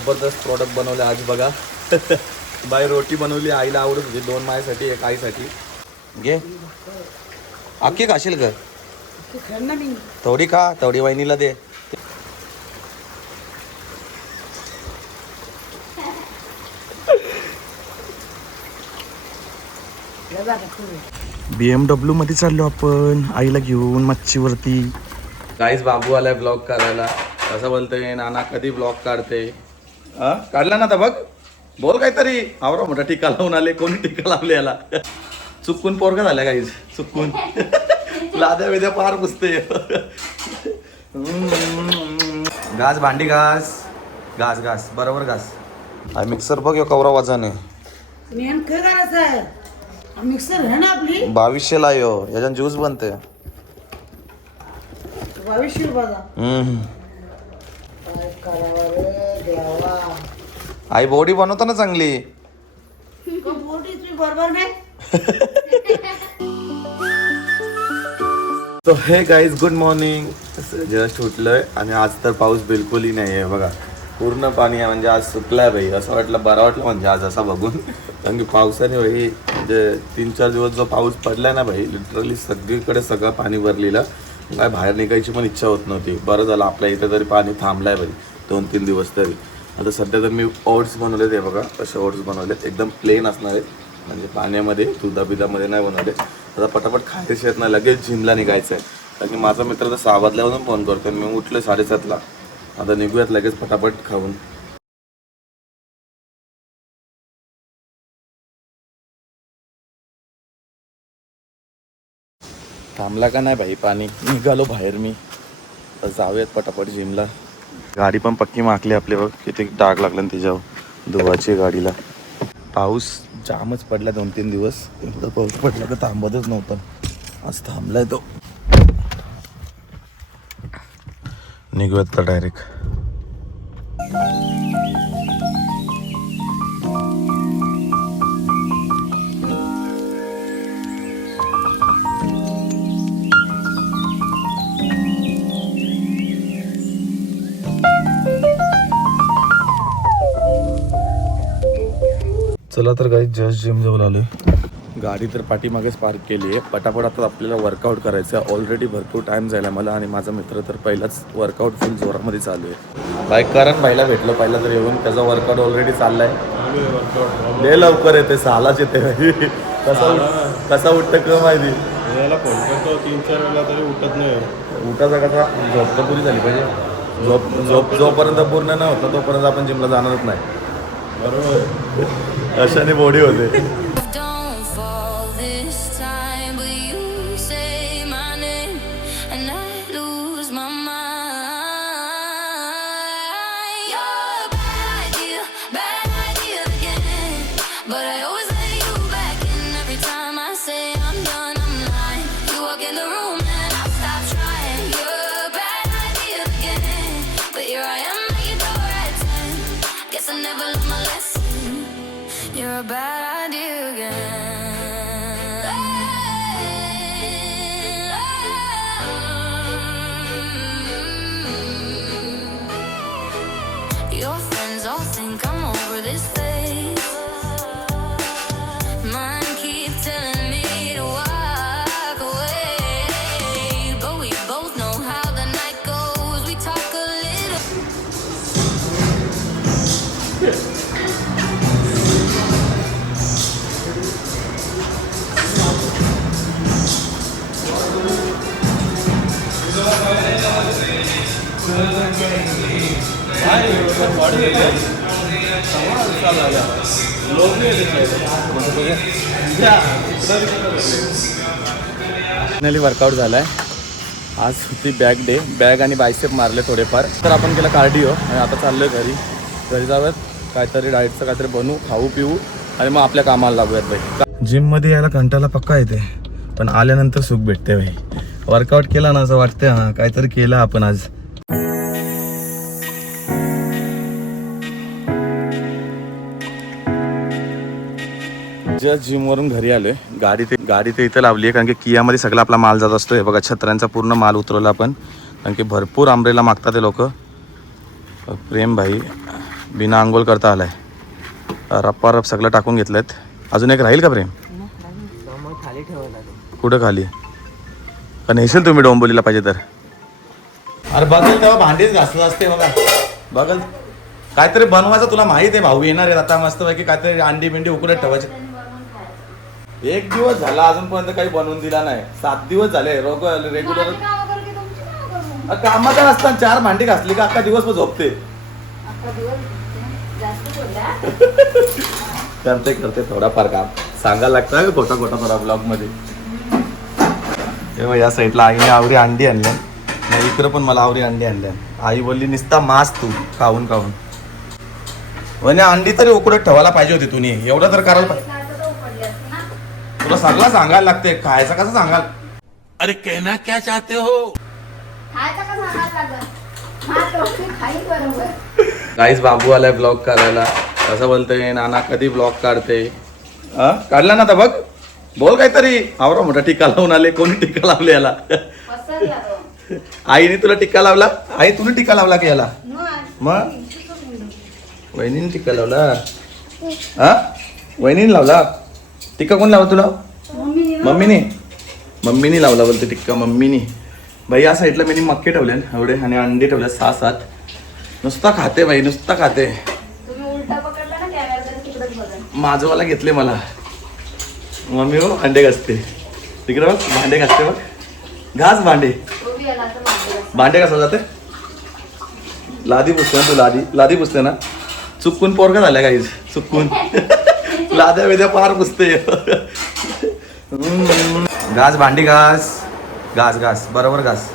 जबरदस्त प्रॉडक्ट बनवले आज बघा. बाई रोटी बनवली, आईला आवडत होती. 2 माझ्यासाठी, 1 आईसाठी. घे. अख्खी खाशील का? थोडी खा, थोडी वहिनीला दे. BMW मध्ये चाललो आपण आईला घेऊन मच्छीवरती. गाईज बाबू आलाय ब्लॉग करायला. असं बोलतोय नाना कधी ब्लॉग काढते. काढला ना आता बघ. बोल काहीतरी. आवरा मोठा टिका लावून आले. कोणी टिका लावले याला? चुकून पोरगा झाल्या गाईज. चुकून लाद्या वेद्या पार पुसते. घास भांडी घास. घास घास बरोबर घास. मिक्सर बघ यो कवरा वजन आहे. मिक्सर है ना आपली 2200 ला यो. याच्यात ज्यूस बनते. 2200 रुपयाचा. आई बॉडी बनवतो ना चांगली. बॉडी तुझी बरोबर नाही. तो हे गाईज गुड मॉर्निंग. जस्ट उठलोय आणि आज तर पाऊस बिलकुलही नाही आहे बघा. पूर्ण पाणी आहे. म्हणजे आज सुकलाय भाई. असं वाटलं बरं वाटलं म्हणजे आज असा बघून. कारण की पावसाने भाई म्हणजे 3-4 दिवस जो पाऊस पडलाय ना भाई लिटरली सगळीकडे सगळं पाणी भरलेलं. काय बाहेर निघायची पण इच्छा होत नव्हती. बरं झालं आपल्या इथे तरी पाणी थांबलाय भाई 2-3 दिवस तरी. आता सध्या तर मी ओट्स बनवले ते बघा. असे ओट्स बनवलेत एकदम प्लेन असणार आहेत. म्हणजे पाण्यामध्ये दुधामध्ये नाही बनवले. आता पटापट खायचे आहेत ना. लगेच जिमला निघायचं आहे. कारण की माझा मित्र तर 6 वाजल्यापासून फोन करतो. मी उठलो 7:30ला. आता निघूयात लगेच पटापट खाऊन. थांबला का नाही भाई पाणी. निघालो बाहेर मी. तर जाऊयात पटापट जिमला. गाडी पण पक्की माकली आपली बघ. किती डाग लागला तिच्यावर धुवाची गाडीला. पाऊस जामच पडला 2-3 दिवस. एवढा पाऊस पडला तर थांबतच नव्हता. आज थांबलाय तो. निघूयात का डायरेक्ट. चला तर काही जस्ट जिम जवळ आलोय. गाडी तर पाठीमागेच पार्क केली आहे. पटापट आता आपल्याला वर्कआउट करायचं आहे. ऑलरेडी भरपूर टाइम झाला मला आणि माझा मित्र तर पहिलाच वर्कआउट फुल जोरामध्ये चालू आहे. बाईक करण पहिला भेटलो. पहिला तर येऊन त्याचा वर्कआउट ऑलरेडी चाललाय. लय लवकर येते. 6लाच येते. कसा उठतं का माहिती. फोन करतो 3-4 वेळा तरी उठत नाही. उठाचा कसा झोप तर पुरी झाली पाहिजे. जोपर्यंत पूर्ण न होतं तोपर्यंत आपण जिमला जाणारच नाही. बरोबर. अशाने बॉडी होते. You're a bad idea again. Your friends all think I'm over this phase. Mine keep telling me to walk away, but we both know how the night goes. We talk a little. Finally workout झालाय. आज होती back day. Bag आणि bicep मारले थोडेफार. तर आपण केला cardio आणि आता चाललोय घरी जाऊयात. काहीतरी डाएटचं काहीतरी बनवू, खाऊ पिऊ आणि मग आपल्या कामाला लागूयात भाई. जिममध्ये यायला कंटाळा पक्का येते पण आल्यानंतर सुख भेटते भाई. वर्कआउट केला ना असं वाटतं हां काहीतरी केलं आपण आज. जस्ट जिमवरून घरी आलोय. गाडी ते इथं लावली आहे कारण की कियामध्ये सगळा आपला माल जात असतो. हे बघा छत्र्यांचा पूर्ण माल उतरवला आपण कारण की भरपूर आंब्रेला मागतात ते लोक. प्रेम भाई बिना आंघोळ करता आलाय. रप्पा सगळं टाकून घेतलंयत. अजून एक राहील का प्रेम? खाली ठेवायला कुठं खाली? का नेशील तुम्ही डोंबोलीला पाहिजे तर? अरे बघल तेव्हा भांडीच घासलं असते बघा. बघल काहीतरी बनवायचं तुला माहित आहे. भाऊ येणार आहेत आता मस्त पैकी काहीतरी अंडी बिंडी उकडत ठेवायचे. 1 दिवस झाला अजूनपर्यंत काही बनवून दिला नाही. 7 दिवस झाले रेग्युलर कामाचा नसताना 4 भांडी घासली का अख्खा दिवस झोपते. करते थोडाफार काम सांगायला लागतं खोटा थोडा ब्लॉग मध्ये. तेव्हा या साईडला आईने आवरी अंडी आणल्या. नाही इकडं पण मला आवरी अंडी आणल्या. आई बोलली निसता मास तू खाऊन म्हणजे अंडी तरी उकडत ठेवायला पाहिजे होती तुम्ही. एवढं तर करायला पाहिजे. तुला सगळं सांगायला लागते. खायचं कसं सांगाल? अरे कहना क्या चाहते हो? काहीच बाबू आलाय ब्लॉग करायला. कसं बोलतोय नाना कधी ब्लॉग काढते? काढला ना आता बघ. बोल काहीतरी. आवरा मोठा टिक्का लावून आले. कोणी टिक्का लावले याला? आईने तुला टिक्का लावला? आई तुला टिक्का लावला की याला? मग वहिनीने टिक्का लावला. हा वहिनीने लावला टिक्का. कोण लावला तुला? मम्मीने लावला बोलते टिक्का. मम्मीने बाई या साईडला मी मक्के ठेवले एवढे आणि अंडे ठेवले 6-7. नुसता खाते बाई नुसता खाते. माझंवाला घेतले मला. मम्मी हो अंडे घासते तिकडे बघ. भांडे घासते बघ. घास भांडे कसं जाते? लादी पुसते ना तू? लादी पुसते ना? चुकून पोरका झाल्या काही चुकून लाद्या वेद्या पार पुसते. घास भांडी घास बरोबर घास.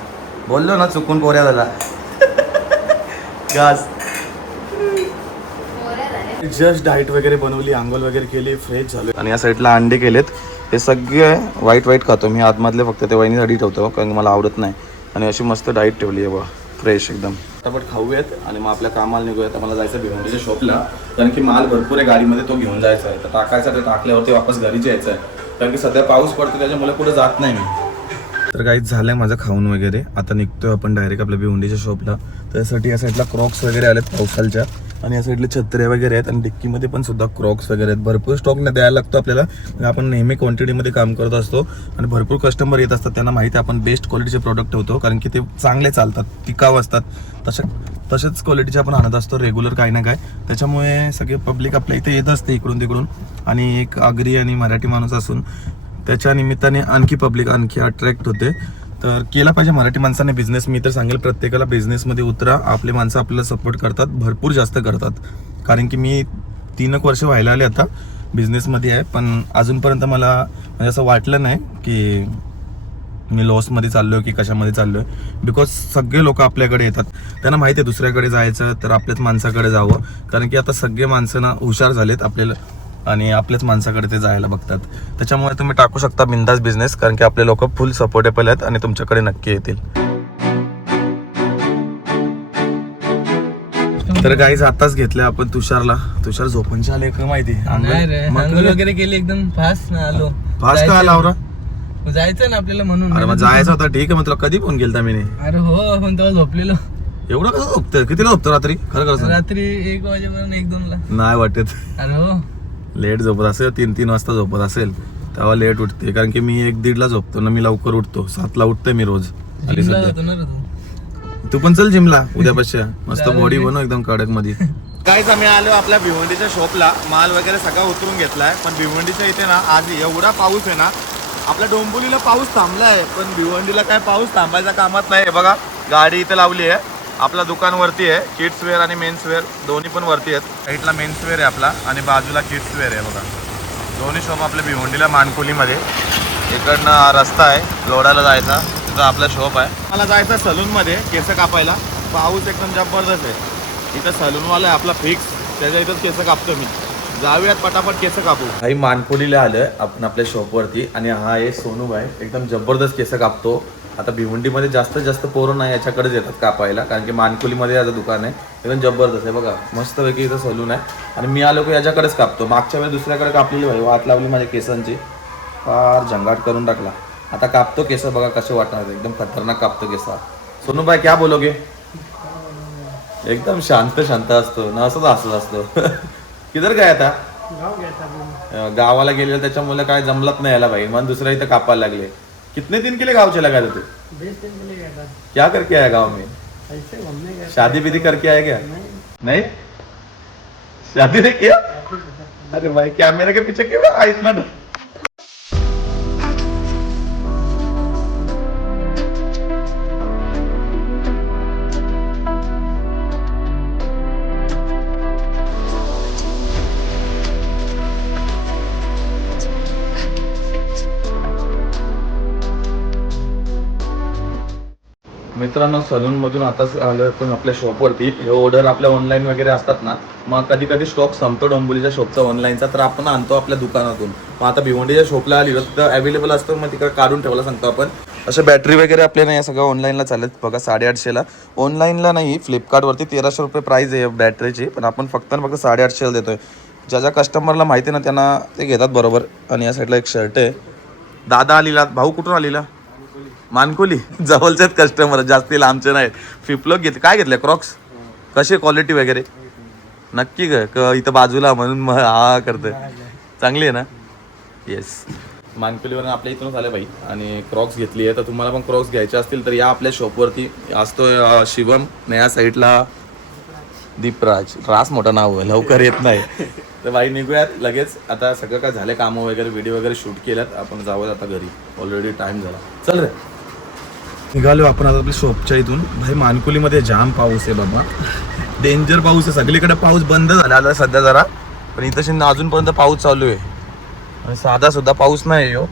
बोललो ना चुकून पोऱ्या झाला. घास. जस्ट डाएट वगैरे बनवली. आंघोळ वगैरे केली. फ्रेश झालो आणि या साईडला अंडे केलेत. हे सगळे वाईट खातो मी. आतमधले फक्त ते वहिनीसाठी ठेवतो कारण मला आवडत नाही. आणि अशी मस्त डाएट ठेवली आहे बघा फ्रेश एकदम. फटाफट खाऊयात आणि मग आपल्या कामाला निघूयात. मला जायचं भिवंडीच्या शॉपला कारण की माल भरपूर आहे गाडीमध्ये. तो घेऊन जायचा आहे. तर टाकायचा ते टाकल्यावरती वापस घरीच यायचं आहे कारण की सध्या पाऊस पडतो त्याच्यामुळे कुठे जात नाही मी. तर काहीच झालंय माझं खाऊन वगैरे. आता निघतोय आपण डायरेक्ट आपल्या भिवंडीच्या शॉपला. त्यासाठी या साईडला क्रॉक्स वगैरे आलेत पावसालच्या आणि या साईडला छत्र्या वगैरे आहेत आणि डिक्कीमध्ये पण सुद्धा क्रॉक्स वगैरे आहेत. भरपूर स्टॉक द्यायला लागतो आपल्याला. आपण नेहमी क्वांटिटीमध्ये काम करत असतो आणि भरपूर कस्टमर येत असतात. त्यांना माहिती आहे आपण बेस्ट क्वालिटीचे प्रोडक्ट ठेवतो कारण की ते चांगले चालतात टिकाऊ असतात. तसेच क्वालिटीचे आपण आणत असतो रेग्युलर काही ना काय. त्याच्यामुळे सगळे पब्लिक आपल्या इथे येत असते इकडून तिकडून. आणि एक आगरी आणि मराठी माणूस असून त्याच्या निमित्ताने आणखी पब्लिक आणखी अट्रॅक्ट होते. तर केला पाहिजे मराठी माणसाने बिझनेस. मी तर सांगेल प्रत्येकाला बिझनेसमध्ये उतरा. आपले माणसं आपल्याला सपोर्ट करतात. भरपूर जास्त करतात. कारण की मी 3 वर्ष व्हायला आले आता बिझनेसमध्ये आहे. पण अजूनपर्यंत मला म्हणजे असं वाटलं नाही की मी लॉसमध्ये चाललो की कशामध्ये चाललो आहे. बिकॉज सगळे लोक आपल्याकडे येतात. त्यांना माहिती आहे दुसऱ्याकडे जायचं तर आपल्याच माणसाकडे जावं. कारण की आता सगळे माणसं ना हुशार झालेत आपल्याला आणि आपल्याच माणसाकडे ते जायला बघतात. त्याच्यामुळे तुम्ही टाकू शकता बिंदास बिझनेस कारण की आपले लोक फुल सपोर्टेबल आहेत आणि तुमच्याकडे नक्की येतील. तर गाईज आताच घेतलं आपण तुषारला. तुषार झोपूनच्या आले का माहिती? आंघोळ वगैरे केली एकदम फास्ट ना आलो. फास्ट का आला आवरा? जायचं ना आपल्याला म्हणून. अरे मग जायचं होता ठीक आहे. मग तुला कधी फोन केलता मी? अरे हो पण तेव्हा झोपलेलो. एवढं कसं झोपतं? कितीला झोपतो रात्री? खरं खरं रात्री 1 वाजेपर्यंत 1-2 ला नाही वाटत. अरे हो लेट झोपत असेल. 3-3 वाजता झोपत असेल तेव्हा लेट उठते. कारण की मी 1-1:30 ला झोपतो ना. मी लवकर उठतो. 7 ला उठतोय मी रोज. जिमला जातो ना रे तू पण चल जिमला उद्यापासून. मस्त बॉडी बनव एकदम कडक मध्ये. काहीच आम्ही आलो आपल्या भिवंडीच्या शॉपला. माल वगैरे सगळा उतरून घेतलाय. पण भिवंडीच्या इथे ना आज एवढा पाऊस आहे ना. आपल्या डोंबिवलीला पाऊस थांबलाय पण भिवंडीला काय पाऊस थांबायचा कामात नाही. बघा गाडी इथे लावली आहे. आपला दुकान वरती आहे. किड्स वेअर आणि मेन्स वेअर दोन्ही पण वरती आहेत. साईडला मेन्स वेअर आहे आपला आणि बाजूला किड्स वेअर आहे. बघा दोन्ही शॉप आपल्या भिवंडीला मानकोलीमध्ये. इकडनं हा रस्ता आहे लोडाला जायचा. तिथं आपला शॉप आहे. मला जायचं सलूनमध्ये केस कापायला. पाऊस एकदम जबरदस्त आहे. इथं सलूनवाला आहे आपला फिक्स. त्याच्या इथंच केस कापतो मी. जाऊयात पटापट केस कापू. काही मानकोलीला आलं आपण आपल्या शॉपवरती आणि हा आहे सोनूबाई. एकदम जबरदस्त केस कापतो. आता भिवंडीमध्ये जास्त पोरं नाही याच्याकडेच येतात कापायला कारण की मानकोलीमध्ये याचं दुकान आहे. एकदम जबरदस्त आहे. बघा मस्तपैकी इथं सलून आहे आणि मी आलो की याच्याकडेच कापतो. मागच्या वेळेस दुसऱ्याकडे कापलेली भाई. वाट लावली माझ्या केसांची. फार झंगाट करून टाकला. आता कापतो केस. बघा कसे वाटणार. एकदम खतरनाक कापतो केस. सोनूबाई क्या बोलोगे? एकदम शांत शांत असतो ना, असंच असतो. किधर काय आता गावाला गेलेलं त्याच्यामुळे काय जमलत नाही याला भाई, मन दुसऱ्या इथं कापायला लागले. कितने दिन के लिए गाँव चला गया तू? क्या करके आया गाँव में? शादी विधि करके आया क्या? नहीं शादी नहीं किया? अरे भाई कैमरे के पीछे क्यों रहा इतना? मित्रांनो सलून मधून आताच आलोय पण आपल्या शॉपवरती. हे ऑर्डर आपल्या ऑनलाईन वगैरे असतात ना, मग कधी कधी स्टॉक संपतो डोंबिवलीच्या शॉपचा ऑनलाईनचा, तर आपण आणतो आपल्या दुकानातून. मग आता भिवंडीच्या शॉपला आली तर अवेलेबल असतं, मग तिकडे काढून ठेवायला सांगतो आपण. अशा बॅटरी वगैरे आपल्याला या सगळं ऑनलाईनला चालेल बघा. 850ला ऑनलाईनला नाही, फ्लिपकार्टवरती 1300 रुपये प्राईस आहे बॅटरीची, पण आपण फक्त 850ला देतोय. ज्या ज्या कस्टमरला माहिती आहे ना त्यांना ते घेतात बरोबर. आणि या साईडला एक शर्ट आहे. दादा आलेला, भाऊ कुठून आलेला? मानकोली. जवळचेच कस्टमर, जास्ती लांबचे नाहीत. फ्लिपलॉक घेतले. काय घेतले? क्रॉक्स कशी क्वालिटी वगैरे? नक्की का इथं बाजूला म्हणून मग हा करतोय. चांगली आहे ना? येस. मानकोलीवरून आपल्या इथूनच आलं बाई आणि क्रॉक्स घेतली आहे. तर तुम्हाला पण क्रॉक्स घ्यायचे असतील तर या आपल्या शॉपवरती असतो. शिवम न या साईडला दीपराज. रास मोठं नाव आहे, लवकर येत नाही. तर बाई निघूयात लगेच. आता सगळं काय झालं, कामं वगैरे व्हिडिओ वगैरे शूट केल्यात. आपण जाऊयात आता घरी, ऑलरेडी टाइम झाला. चल रे निघालो आपण आता आपल्या शॉपच्या इथून. भाई मानकुलीमध्ये जाम पाऊस आहे बाबा, डेंजर पाऊस आहे. सगळीकडे पाऊस बंद झाला सध्या जरा, पण इथं अजूनपर्यंत पाऊस चालू आहे. आणि साधा सुद्धा पाऊस नाही हो,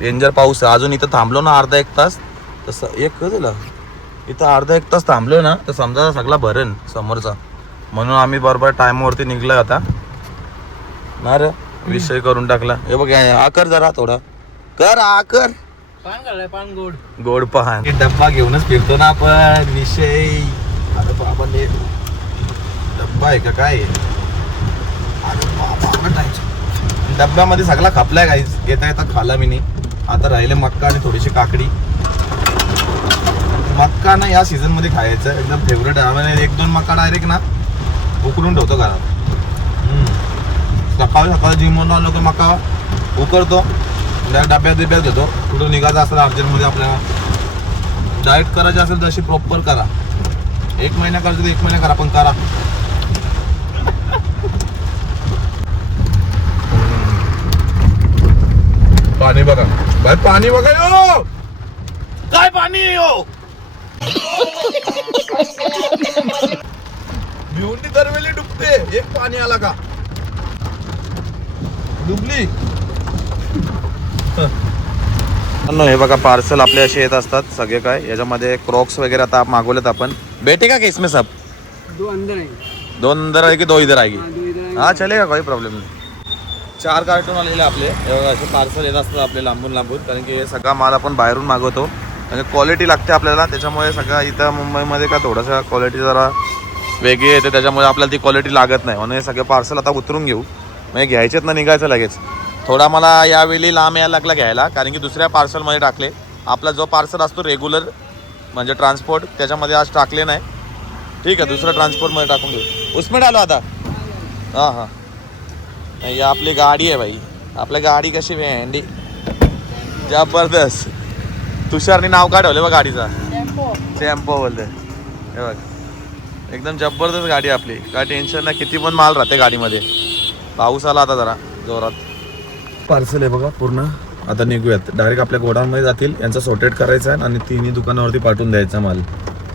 डेंजर पाऊस आहे. अजून इथं थांबलो ना अर्धा एक तास, तसं एक झालं इथं अर्धा एक तास थांबलो ना तर समजा सगळा भरेन समोरचा. म्हणून आम्ही बरोबर टाइमवरती निघलोय आता ना रे. विषय करून टाकला. हे बघ आकर जरा थोडा कर आकर. पान काढलाय, पान गोड गोड पान. डब्बा घेऊनच फिरतो ना आपण. विषय अरे बाबा डब्बा आहे का काय? अरे बाबा डब्यामध्ये सगळा खापलाय गाईस. येता येता खाला मी नाही. आता राहिले मक्का आणि थोडीशी काकडी. मक्का ना या सीझन मध्ये खायचं एकदम फेवरेट आहे. 1-2 मक्का डायरेक्ट ना उकडून ठेवतो घरात. सकाळी सकाळी जिमवरून आलो की मक्का उकडतो, डब्यात घेतो. कुठं निघायचं असेल अर्जंटमध्ये आपल्याला, डाएट करायची असेल तशी प्रॉपर करा. 1 महिना करायचं तर 1 महिना करा, पण करा. पाणी बघा भाई, पाणी बघा यो. काय पाणी यो. भिवंडी दरवेळी डुबते. एक पाणी आला का डुबली. हे बघा पार्सल आपले असे येत असतात सगळे. काय याच्यामध्ये क्रॉक्स वगैरे आता मागवलेत आपण. बेटे का केस में सब 2 अंदर है, 2 अंदर आहे की 2 इधर आहे? 2 इधर हा चलेगा, काही प्रॉब्लेम नाही. 4 कार्टून आलेले आपले. हे बघा असे पार्सल येत असतात आपले लांबून लांबून, कारण की हे सगळा माल आपण बाहेरून मागवतो आणि क्वालिटी लागते आपल्याला. त्याच्यामुळे सगळं इथं मुंबईमध्ये का थोडासा क्वालिटी जरा वेगळी येते, त्याच्यामुळे आपल्याला ती क्वालिटी लागत नाही. म्हणून हे सगळे पार्सल आता उतरून घेऊ. म्हणजे घ्यायचेत ना निघायचं लगेच. थोडा मला यावेळी लांब यायला लागला घ्यायला, कारण की दुसऱ्या पार्सलमध्ये टाकले. आपला जो पार्सल असतो रेग्युलर म्हणजे ट्रान्सपोर्ट, त्याच्यामध्ये आज टाकले नाही. ठीक आहे, दुसऱ्या ट्रान्सपोर्टमध्ये टाकून घेऊ. उसमें डालो आता. हां हां, ही आपली गाडी आहे भाई. आपली गाडी कशी भेंडी जबरदस्त. तुषारनी नाव काय ठेवलं बघ गाडीचा? टेम्पो बोलते. हे बघ एकदम जबरदस्त गाडी आपली. काय टेन्शन नाही, किती पण माल राहते गाडीमध्ये. पाऊस आला आता जरा जोरात. पार्सल आहे बघा पूर्ण. आता निघूयात डायरेक्ट आपल्या गोडाऊनमध्ये जातील. यांचा सॉर्टेड करायचा आहे आणि तिन्ही दुकानावरती पाठवून द्यायचा माल.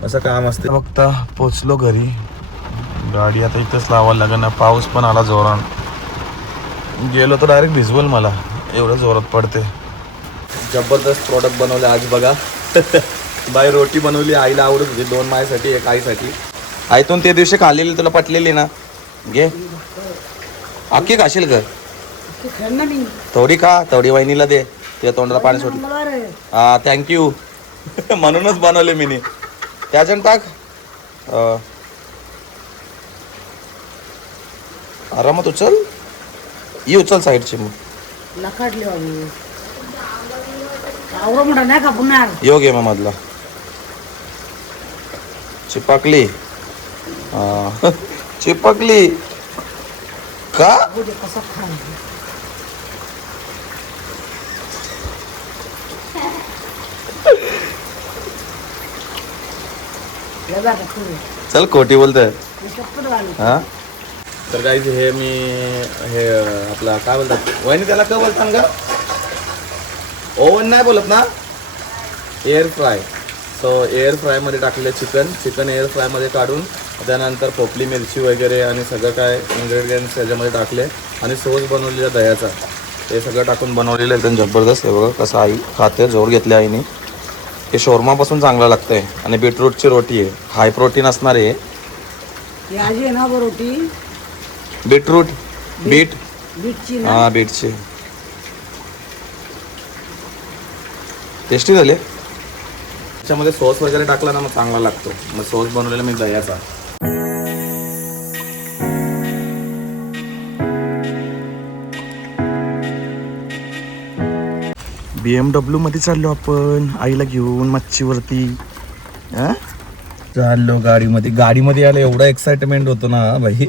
असं काम असते. बघता पोचलो घरी. गाडी आता इथंच लावायला लागेल ना. पाऊस पण आला जोरात. गेलो तर डायरेक्ट भिजवल मला, एवढं जोरात पडते. जबरदस्त प्रॉडक्ट बनवले आज बघा. बाय रोटी बनवली. आईला आवडत होती. 2 माझ्यासाठी 1 आईसाठी. आईतून ते दिवशी खाल्लेली तुला पटलेली ना, घे. अख्खी खाशील का? थोडी खा, थोडी वहिनीला दे. ते तोंडाला पाणी सुटलं. हा थँक्यू. म्हणूनच बनवले मी. त्याच्यानं टाक. आरामात उचल. ये उचल साईडची. मग योग आहे मग मधला चिपकली. हा. चिपकली का? कसं खाऊ चल खोटी बोलतोय चप्पल घालू हा. तर गाईज हे मी हे आपला काय बोलतात वहिनी त्याला काय बोलतात का? ओव्हन नाही बोलत ना, एअर फ्राय. सो एअर फ्रायमध्ये टाकलेलं चिकन एअर फ्रायमध्ये काढून त्यानंतर पोपली मिरची वगैरे आणि सगळं काय इन्ग्रेडियंट्स त्याच्यामध्ये टाकले आणि सॉस बनवलेला दह्याचा ते सगळं टाकून बनवलेलं एकदम जबरदस्त आहे. बघा कसं आई खाते, जोर घेतली आईने. हे शोरमापासून चांगलं लागतंय आणि बीटरूटची रोटी आहे, हाय प्रोटीन असणार आहे. याची आहे ना गं रोटी बीटरूट बीटची ना हा बीटची टेस्टी झाले. त्याच्यामध्ये सॉस वगैरे टाकला ना मग चांगला लागतो. मग सॉस बनवलेला मी दह्याचा. BMW मध्ये चाललो आपण आईला घेऊन मच्छीवरती. चाललो गाडीमध्ये आलं एवढा एक्साइटमेंट होतो ना भाई,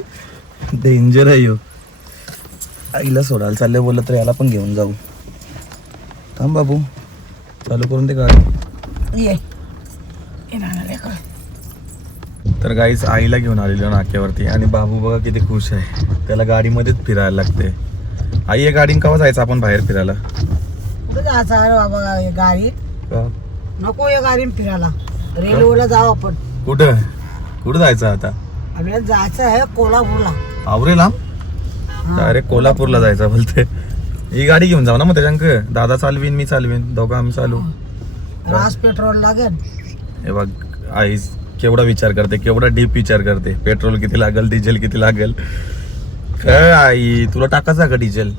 डेंजर आहे ह्यो. आईला सोडायला चालले बोललं तर याला पण घेऊन जाऊ. थांब बाबू चालू करून दे गाडी. ये तर गाईच आईला घेऊन आलेलो नाक्यावरती आणि बाबू बघा किती खुश आहे. त्याला गाडीमध्येच फिरायला लागते. आई या गाडीने केव्हा जायचं आपण बाहेर फिरायला? जायचं अरे बाबा हे गाडी नको, या गाडीने फिरायला रेल्वेला जाऊ आपण. कुठं जायचं आता? आपल्याला जायचं आहे कोल्हापूरला. आवरेला डायरेक्ट कोल्हापूरला जायचं बोलते. ही गाडी घेऊन जाऊ ना मग त्याच्यानंतर दादा चालवीन मी चालवीन दोघं आम्ही चालू. रास पेट्रोल लागेल. हे बघ आई केवढा विचार करते, केवढा डीप विचार करते. पेट्रोल किती लागेल, डिझेल किती लागेल. काय आई तुला टाकायचं का डिझेल?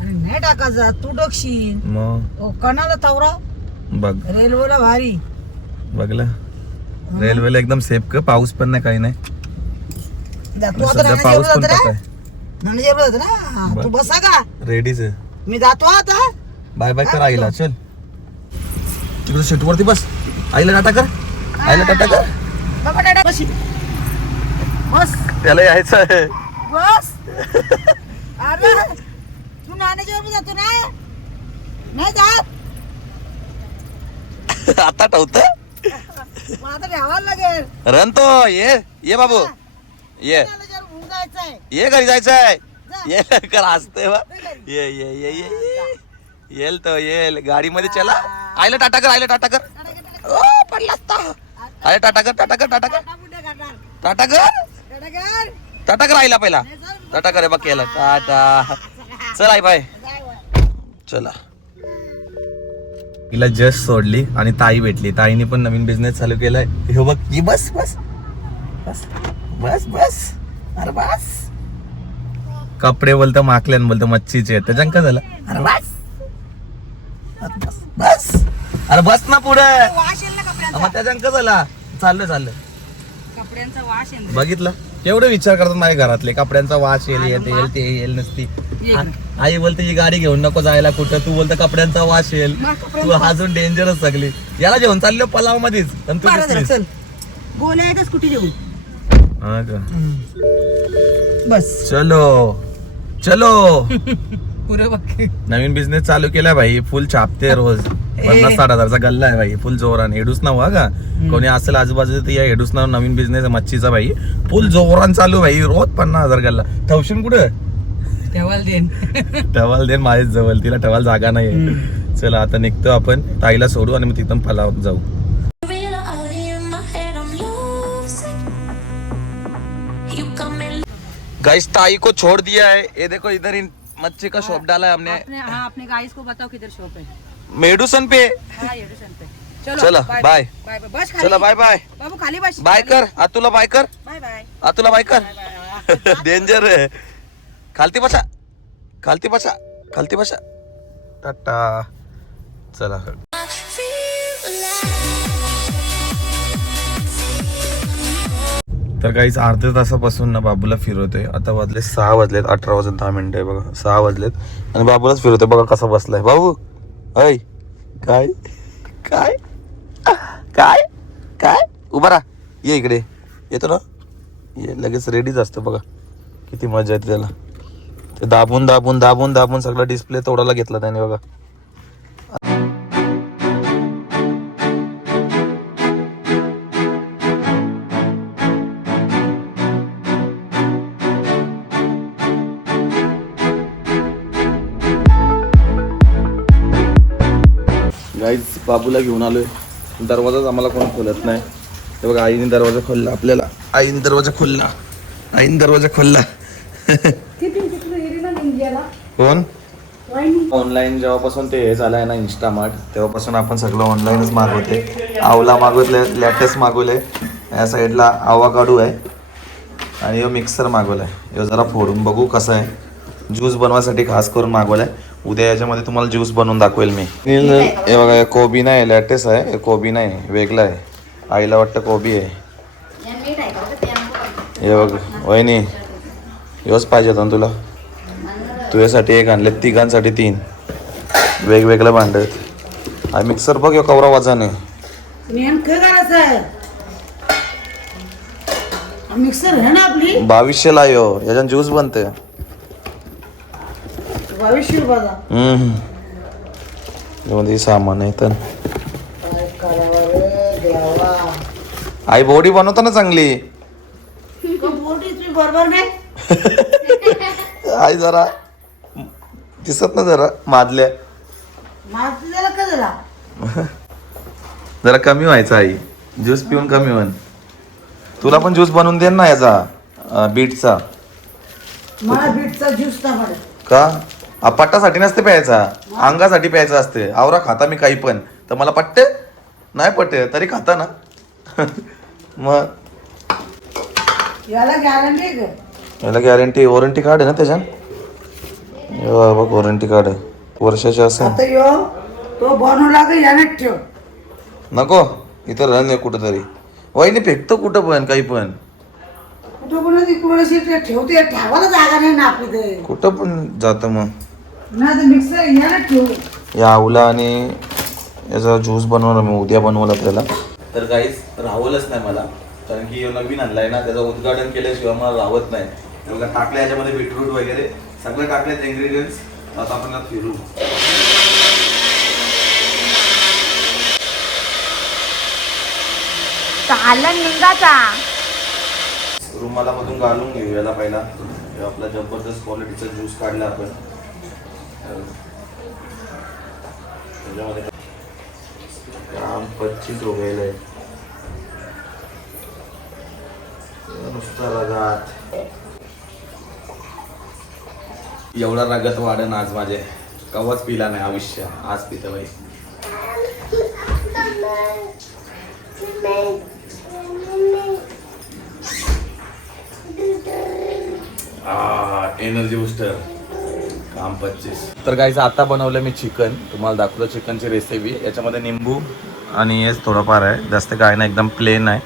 आणि नाही टाकायचा तू टाकशील मग कणाला तवरा. बघ रेल्वेला भारी बघलं रेल्वेला एकदम सेफ का, पाऊस पण नाही काही नाही. तू सध्या पाऊस पण कसा आहे. ना तू बसा का रेडीच आहे. मी जातो आता. बाय बाय कर आईला. चल तिकडे सीटवरती बस. आईला टाटा कर, आईला टाटा कर. बाबा टाटा बस बस त्याला यायचं आहे. बस. अरे तू नाण्याच्या वर जातो ना, नाही जात. आता ठेवत मग आता ठेवायला लागेल. रनतो ये बाबू ये जायचंय. ये घरी जायचंय. ये कर हसते बा. ये ये ये ये येल तो येल गाडीमध्ये चला. आईला टाटा कर, आईला टाटा कर. ओ पडला असता. आईला टाटा कर, टाटा कर, टाटा कर, टाटा कर, टाटा कर आईला पहिला. टाटा कर बघ केला टाटा. चल आई बाय. चला तिला जस्ट सोडली आणि ताई भेटली. ताईने पण नवीन बिझनेस चालू केलाय. हे बघ ही बस बस बस बस बस अरे बस. कपडे बोलतो माकल्यान बोलतो मच्छीचे त्याच्यानं काय झालं. अरे बस बस बस अरे बस ना पुढे. वास येईल ना कपड्यांचा. मग त्याच्यानं काय झाला. चाललं कपड्यांचा वास येईल. बघितलं केवढे विचार करतात माझ्या घरातले. कपड्यांचा वास येईल येते येईल ते येईल नसती. आई बोलते ही गाडी घेऊन नको जायला कुठं. तू बोलतो कपड्यांचा वास येईल. तू अजून डेंजरच सगळी. याला घेऊन चाललो पलाव मध्येच आणि तू दिसलीस. चल गोल्या आहे स्कूटी घेऊन. हा का? बस चलो चलो. पुरे बाकी नवीन बिझनेस चालू केलाय भाई. फुल छापते रोज. 50-60 हजारचा गल्ला आहे भाई. फुल जोरान. हेडूस नाव हा का कोणी असेल आजूबाजूला या हेडूस नाव नवीन बिझनेस मच्छीचा भाई. फुल जोरान चालू भाई. रोज 50,000 गल्ला. ठेवशील कुठं? ठेवायला देन माझ्याच जवळ. तिला ठेवायला जागा नाही. चला आता निघतो आपण. ताईला सोडू आणि मग तिथून पलाव जाऊ. Reality in my head, I'm losing. You come and guys ताई को छोड़ दिया है. ये देखो इधर इन मच्छी का शॉप डाला है हमने. हाँ अपने गाइस को बताओ किधर शॉप है. मेडुसन पे. हाँ ये पे. चलो बाय. बाय बस खाली. चला बाय बाय. बाबू खाली बस. बाय कर आतुला बाय कर. Bye bye. आतुला बाय कर. डेंजर आहे. खालती बसा खालती बसा खालती बसा. टाटा. चला feel alive. तर काहीच अर्ध्या तासापासून ना बाबूला फिरवतोय. आता वाजले 6 वाजलेत. 18 वाजून 10 मिनिटं आहे बघा. 6 वाजलेत आणि बाबूलाच फिरवतोय. बघा कसा बसलाय बाबू. ऐ काय काय काय काय उभा राहा. ये इकडे. येतो ना हे लगेच रेडीच असतं बघा. किती मजा येते त्याला. ते दाबून दाबून दाबून दाबून सगळा डिस्प्ले तोडायला घेतला त्याने बघा. गाईज बाबूला घेऊन आलोय. दरवाजाच आम्हाला कोण खोलत नाही. ते बघा आईने दरवाजा खोलला आपल्याला. आईने दरवाजा खोलला. आईने दरवाजा खोलला. कोण? ऑनलाईन जेव्हापासून ते हे झालं आहे ना इंस्टामार्ट, तेव्हापासून आपण सगळं ऑनलाईनच मागवते. आवला मागवले, लॅटेस्ट मागवले, या साईडला आवाकाडू आहे आणि यो मिक्सर मागवलाय. यो जरा फोडून बघू कसं आहे. ज्यूस बनवायसाठी खास करून मागवलाय. उद्या याच्यामध्ये तुम्हाला ज्यूस बनवून दाखवेल मी. हे बघा कोबी नाही, लॅटेस्ट आहे. कोबी नाही, वेगळा आहे. आईला वाटतं कोबी आहे. हे बघ वहिनी, योच पाहिजे होता ना तुला. तुझ्यासाठी एक आणले, तिघांसाठी 3 वेगवेगळ्या भांड आहेत. हा मिक्सर बघ, यो कवरा वाजाने. नेमकं करायचं आहे मिक्सर आहे ना आपली. 2200ला यो, याच्यात ज्यूस बनते. 2200 रुपयाचा. यामध्ये सामान आहे तर. काय करावं रे देवा. आई बॉडी बनवता ना चांगली. मोठी तुम्ही बरोबर नाही. आई जरा दिसत ना जरा मादल्या. माझ्याला का झाला. जरा कमी व्हायचं आई. ज्यूस पिऊन कमी होईन. तुला पण ज्यूस बनवून दे ना याचा बीटचा. मला बीटचा ज्यूस ना मला. का पट्टासाठी नसते प्यायचा, अंगासाठी प्यायचं असते. आवरा खाता मी काही पण, तर मला पट्टे नाही पट्टे तरी खाता ना. मग याला गॅरंटी आहे का. याला गॅरंटी वॉरंटी कार्ड आहे ना त्याच्यात. बघ वॉरंटी कार्ड आहे वर्षाचे असं. आता यो तो बनवला का यानेच ठेव. नको इथं रन आहे कुठंतरी. वहिनी फेकतो कुठं पण काही पण. कुठं कोणाची कोणाशी ठेवते, ठेवायला जागा नाही ना आपली ते. कुठं पण जातं मग. नाही तर मिक्सर यानेच ठेवू. या आवला आणि याचा ज्यूस बनवला मी उद्या बनवला त्याला. तर काहीच राहवलंच नाही मला, कारण की नवीन आणलाय ना, त्याचं उद्घाटन केल्याशिवाय मला राहत नाही. त्याला टाकलं याच्यामध्ये बीटरूट वगैरे सगळे टाकलेत इन्ग्रेडियंट्स. आता आपण त्यात फिरू. रुमाला मधून घालून घेऊ याला पहिला. आपला जबरदस्त क्वालिटीचा ज्यूस काढला आपण. त्याच्यामध्ये 25 हो गेले नुसता रगात. एवढा रगत वाढन आज माझे. कवाच पिला नाही आयुष्य, आज पितं बाई. एनर्जी बुस्टर काम 25. तर गाईचं आता बनवलं मी चिकन. तुम्हाला दाखवलं चिकनची रेसिपी. याच्यामध्ये निंबू आणि हेच थोडंफार आहे, जास्त काय नाही, एकदम प्लेन आहे.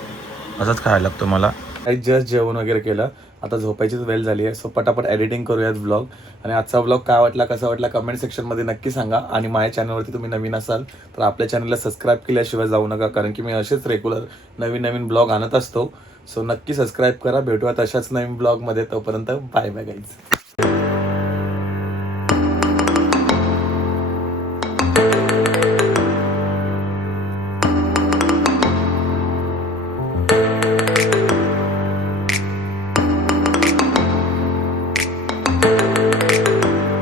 असंच खायला लागतो मला. काही जस्ट जेवण वगैरे केलं, आता झोपायचीच वेळ झाली आहे. सो पटापट एडिटिंग करूयात व्लॉग. आणि आजचा व्लॉग काय वाटला, कसा वाटला कमेंट सेक्शनमध्ये नक्की सांगा. आणि माझ्या चॅनलवरती तुम्ही नवीन असाल तर आपल्या चॅनलला सबस्क्राईब केल्याशिवाय जाऊ नका, कारण की मी असेच रेग्युलर नवीन नवीन ब्लॉग आणत असतो. सो नक्की सबस्क्राईब करा. भेटूयात अशाच नवीन ब्लॉगमध्ये. तोपर्यंत बाय बाय गाईज.